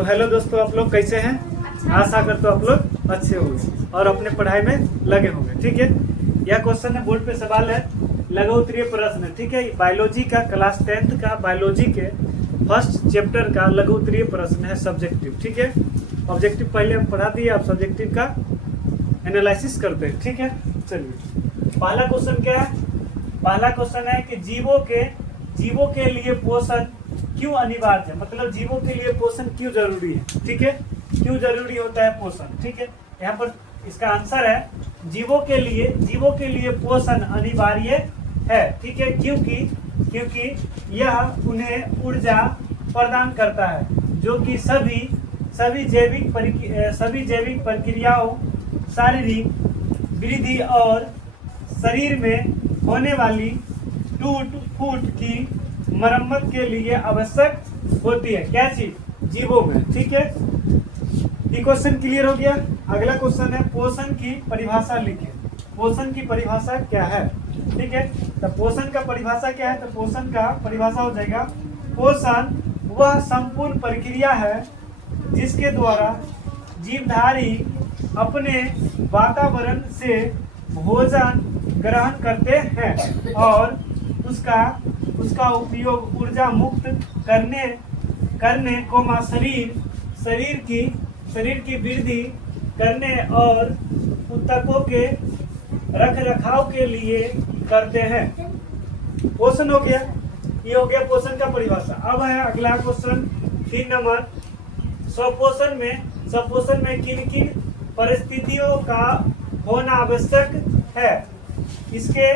तो हेलो दोस्तों, आप लोग कैसे हैं? आशा करते हो आप लोग अच्छे होंगे और अपने पढ़ाई में लगे होंगे। ठीक है, यह क्वेश्चन है, बोर्ड पे सवाल है, लघु उत्तरीय प्रश्न है। ठीक है, बायोलॉजी का क्लास 10th का बायोलॉजी के फर्स्ट चैप्टर का लघु उत्तरीय प्रश्न है, सब्जेक्टिव। ठीक है, ऑब्जेक्टिव पहले हम पढ़ा दिए, आप सब्जेक्टिव का एनालिसिस करते हैं। ठीक है, चलिए पहला क्वेश्चन क्या है? पहला क्वेश्चन है कि जीवों के लिए पोषण क्यों अनिवार्य है, मतलब जीवों के लिए पोषण क्यों जरूरी है। ठीक है, क्यों जरूरी होता है पोषण। ठीक है, यहाँ पर इसका आंसर है जीवों के लिए पोषण अनिवार्य है। ठीक है, क्योंकि यह उन्हें ऊर्जा प्रदान करता है, जो कि सभी जैविक प्रक्रियाओं, शारीरिक वृद्धि और शरीर में होने वाली टूट फूट की मरम्मत के लिए आवश्यक होती है। क्या चीज? जीवों में। ठीक है, ये क्वेश्चन क्लियर हो गया। अगला क्वेश्चन है, पोषण की परिभाषा लिखिए। पोषण की परिभाषा क्या है? ठीक है, तो पोषण का परिभाषा क्या है? तो पोषण का परिभाषा हो जाएगा, पोषण वह संपूर्ण प्रक्रिया है जिसके द्वारा जीवधारी अपने वातावरण से भोजन ग्रहण करते हैं और उसका उपयोग ऊर्जा मुक्त करने शरीर की वृद्धि करने और ऊतकों के रखरखाव के लिए करते हैं। पोषण हो गया, ये हो गया पोषण का परिभाषा। अब है अगला क्वेश्चन 3 नंबर, स्वपोषण में किन किन परिस्थितियों का होना आवश्यक है, इसके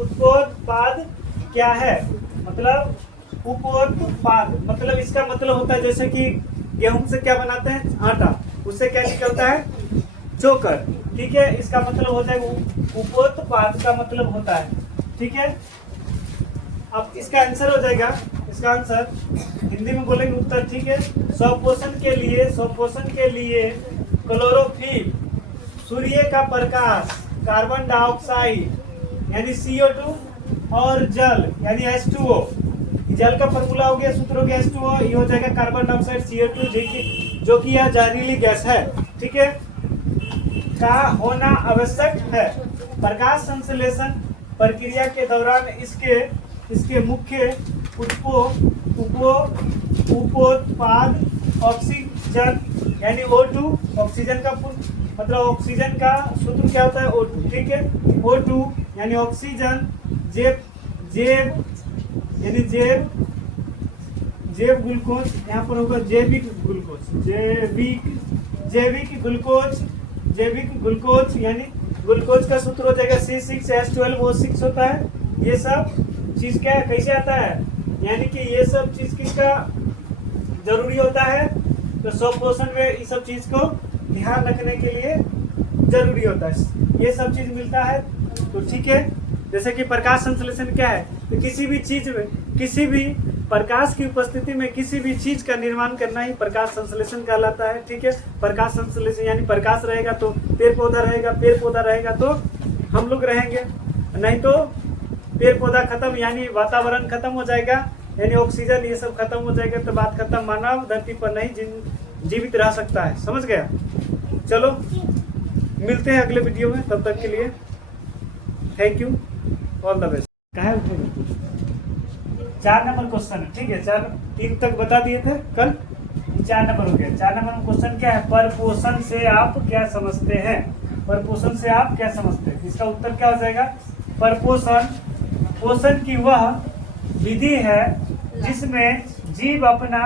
उत्पोत्पाद क्या है। मतलब उपोत्पाद मतलब इसका मतलब होता है, जैसे कि गेहूं से क्या बनाते हैं? आटा, उससे क्या निकलता है? चोकर। ठीक है, इसका मतलब हो जाएगा उपोत्पाद का मतलब होता है। ठीक है, अब इसका आंसर हो जाएगा, इसका आंसर हिंदी में बोलेंगे उत्तर। ठीक है, स्वपोषण के लिए क्लोरोफिल, सूर्य का प्रकाश, कार्बन डाइऑक्साइड यानी CO2 और जल यानी H2O। जल का फॉर्मूला हो गया, सूत्र हो गया H2O, ये हो जाएगा कार्बन डाइऑक्साइड CO2, जो कि यह जहरीली गैस है। ठीक है, का होना आवश्यक है। प्रकाश संश्लेषण प्रक्रिया के दौरान इसके मुख्य उपोत्पाद ऑक्सीजन यानी O2, ऑक्सीजन का मतलब ऑक्सीजन का सूत्र क्या होता है? O2। ठीक है, O2 यानी ऑक्सीजन, जैव ग्लूकोज, यहाँ पर होगा जैविक ग्लूकोज यानी ग्लूकोज का सूत्र हो जाएगा C6H12O6 होता है। ये सब चीज क्या है, कैसे आता है, यानी कि ये सब चीज किसका जरूरी होता है? तो स्वपोषण में इस सब चीज को ध्यान रखने के लिए जरूरी होता है, ये सब चीज मिलता है। तो ठीक है, जैसे कि प्रकाश संश्लेषण क्या है, तो किसी भी चीज में, किसी भी प्रकाश की उपस्थिति में किसी भी चीज का निर्माण करना ही प्रकाश संश्लेषण कहलाता है। ठीक है, प्रकाश संश्लेषण यानी प्रकाश रहेगा तो पेड़ पौधा रहेगा तो हम लोग रहेंगे, नहीं तो पेड़ पौधा खत्म यानी वातावरण खत्म हो जाएगा, यानी ऑक्सीजन ये सब खत्म हो जाएगा, तो बात खत्म, मानव धरती पर नहीं जीवित रह सकता है। समझ गया? चलो मिलते हैं अगले वीडियो में, तब तक के लिए thank you, all the best. कहाँ उठेगा? 4 नंबर क्वेश्चन है। ठीक है, 3 तक बता दिए थे कल, 4 नंबर हो गया। 4 नंबर में क्वेश्चन क्या है? परपोषण से आप क्या समझते हैं? परपोषण से आप क्या समझते हैं? इसका उत्तर क्या हो जाएगा? पोषण की वह विधि है जिसमें जीव अपना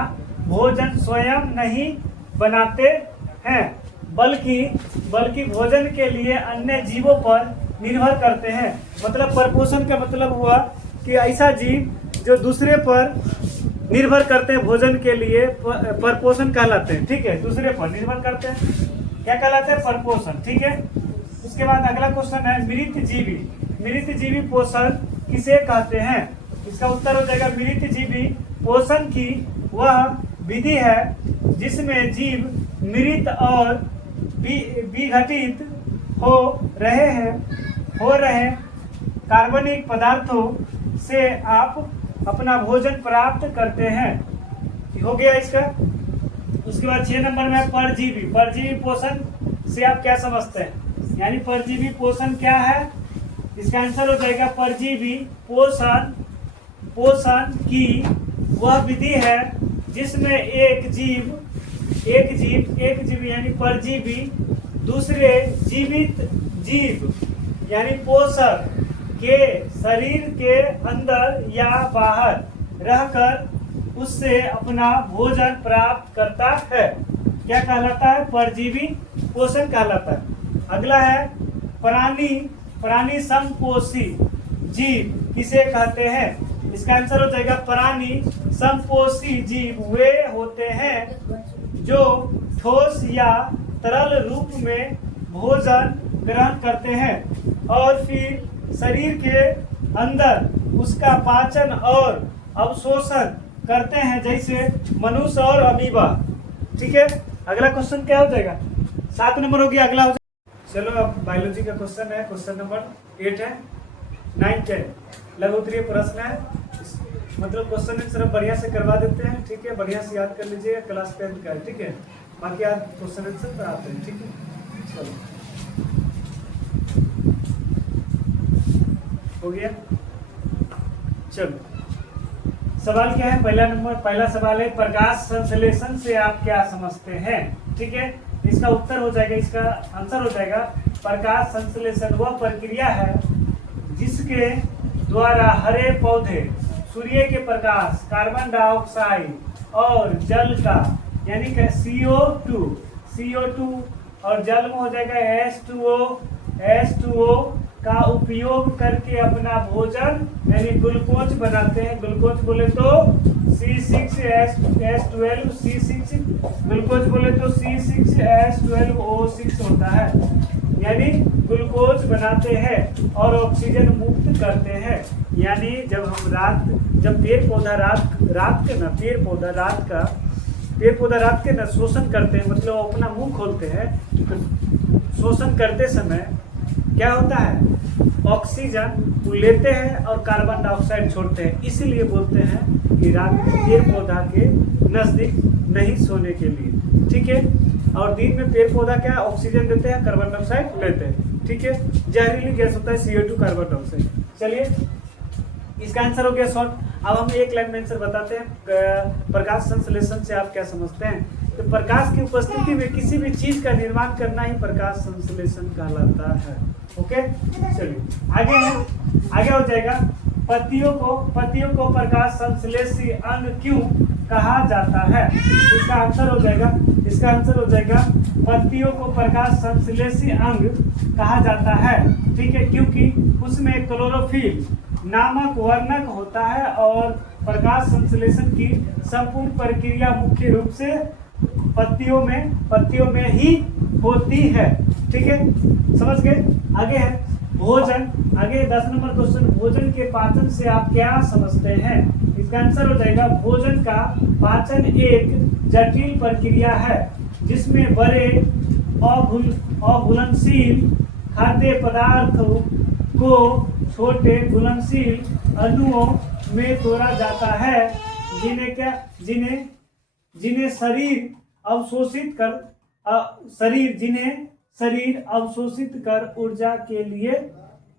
भोजन स्वयं नहीं बनाते हैं, बल्कि भोजन के लिए अन्य जीवों पर निर्भर करते हैं। मतलब परपोषण का मतलब हुआ कि ऐसा जीव जो दूसरे पर निर्भर करते हैं भोजन के लिए, परपोषण कहलाते हैं। ठीक है, दूसरे पर निर्भर करते हैं, क्या कहलाते हैं? परपोषण। ठीक है, उसके बाद अगला क्वेश्चन है, मृत जीवी पोषण किसे कहते हैं? इसका उत्तर हो जाएगा, मृत जीवी पोषण की वह विधि है जिसमें जीव मृत और विघटित हो रहे कार्बनिक पदार्थों से आप अपना भोजन प्राप्त करते हैं। हो गया इसका। उसके बाद 6 नंबर में परजीवी। परजीवी पोषण से आप क्या समझते हैं, यानी परजीवी पोषण क्या है? इसका आंसर हो जाएगा परजीवी पोषण की वह विधि है जिसमें एक जीव यानी परजीवी दूसरे जीवित जीव यानी पोषक के शरीर के अंदर या बाहर रहकर उससे अपना भोजन प्राप्त करता है। क्या कहलाता है? परजीवी पोषण कहलाता है। अगला है प्राणी समपोषी जीव किसे कहते हैं? इसका आंसर हो जाएगा प्राणी समपोषी जीव वे होते हैं जो ठोस या तरल रूप में भोजन ग्रहण करते हैं और फिर शरीर के अंदर उसका पाचन और अवशोषण करते हैं, जैसे मनुष्य और अमीबा। ठीक है, अगला क्वेश्चन क्या हो जाएगा? 7 नंबर हो गया। अगला हो जाएगा, चलो अब बायोलॉजी का क्वेश्चन है, क्वेश्चन नंबर 8 है, 9 है, लघु उत्तरीय प्रश्न है। मतलब क्वेश्चन सिर्फ बढ़िया से करवा देते हैं। ठीक है, बढ़िया से याद कर लीजिएगा, क्लास 10 का है। ठीक है, बाकी आप क्वेश्चन आंसर कराते हैं। ठीक है, चलो हो गया। चलो सवाल क्या है? पहला सवाल है प्रकाश संश्लेषण से आप क्या समझते हैं? ठीक है, इसका उत्तर हो जाएगा, इसका आंसर हो जाएगा प्रकाश संश्लेषण वह प्रक्रिया है जिसके द्वारा हरे पौधे सूर्य के प्रकाश, कार्बन डाइऑक्साइड और जल का यानी कि CO2 और जल में हो जाएगा H2O का उपयोग करके अपना भोजन यानी ग्लूकोज बनाते हैं। ग्लूकोज बोले तो C6H12 C6, ग्लूकोज बोले तो C6H12O6 होता है, यानी ग्लूकोज बनाते हैं और ऑक्सीजन मुक्त करते हैं। यानी जब पेड़ पौधा रात के न शोषण करते हैं, मतलब अपना मुंह खोलते हैं, तो शोषण करते समय क्या होता है? ऑक्सीजन लेते हैं और कार्बन डाइऑक्साइड छोड़ते हैं। इसीलिए बोलते हैं कि रात में पेड़ पौधा के नजदीक नहीं सोने के लिए। ठीक है, और दिन में पेड़ पौधा क्या ऑक्सीजन देते हैं, कार्बन डाइऑक्साइड लेते हैं। ठीक है, जहरीली गैस होता है CO2 कार्बन डाइऑक्साइड। चलिए इसका आंसर हो गया सॉल्व। अब हम एक लाइन में आंसर बताते हैं। प्रकाश संश्लेषण से आप क्या समझते हैं? तो प्रकाश की उपस्थिति में किसी भी चीज का निर्माण करना ही प्रकाश संश्लेषण कहलाता है। ओके, चलिए आगे हो जाएगा। पत्तियों को प्रकाश संश्लेषी अंग क्यों कहा जाता है? इसका आंसर हो जाएगा पत्तियों को प्रकाश संश्लेषी अंग कहा जाता है। ठीक है, क्योंकि उसमें क्लोरोफिल नामक वर्णक होता है और प्रकाश संश्लेषण की संपूर्ण प्रक्रिया मुख्य रूप से पत्तियों में ही होती है। ठीक है, समझ गए? आगे है भोजन। आगे 10 नंबर क्वेश्चन, भोजन के पाचन से आप क्या समझते हैं? इसका आंसर हो जाएगा भोजन का पाचन एक जटिल प्रक्रिया है जिसमें बड़े अघुलनशील खाद्य पदार्थों को छोटे घुलनशील अणुओं में तोड़ा जाता है, जिन्हें शरीर अवशोषित कर ऊर्जा के लिए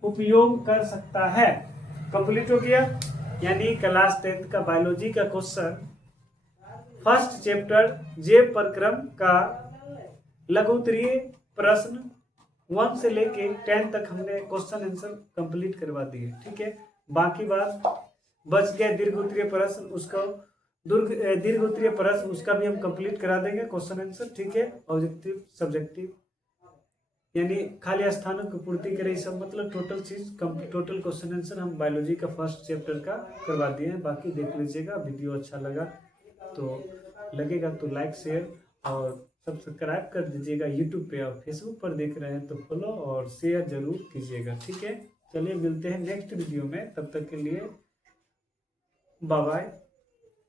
उपयोग कर सकता है। कंप्लीट हो गया, यानी क्लास 10 का बायोलॉजी का क्वेश्चन फर्स्ट चैप्टर जैव प्रक्रम का लघु उत्तरीय प्रश्न 1 से लेके 10 तक हमने क्वेश्चन आंसर कंप्लीट करवा दिए। ठीक है, बाकी बात बच गया दीर्घ उत्तरीय प्रश्न, दीर्घ उत्तरीय प्रश्न उसका भी हम कंप्लीट करा देंगे क्वेश्चन आंसर। ठीक है, ऑब्जेक्टिव सब्जेक्टिव यानी खाली स्थानों की पूर्ति करे, सब मतलब टोटल क्वेश्चन आंसर हम बायोलॉजी का फर्स्ट चैप्टर का करवा दिए हैं। बाकी देख लीजिएगा, वीडियो अच्छा लगा तो लाइक शेयर और सब्सक्राइब कर दीजिएगा यूट्यूब पे, और फेसबुक पर देख रहे हैं तो फॉलो और शेयर जरूर कीजिएगा। ठीक है, चलिए मिलते हैं नेक्स्ट वीडियो में, तब तक के लिए bye bye,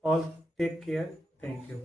all take care, thank you.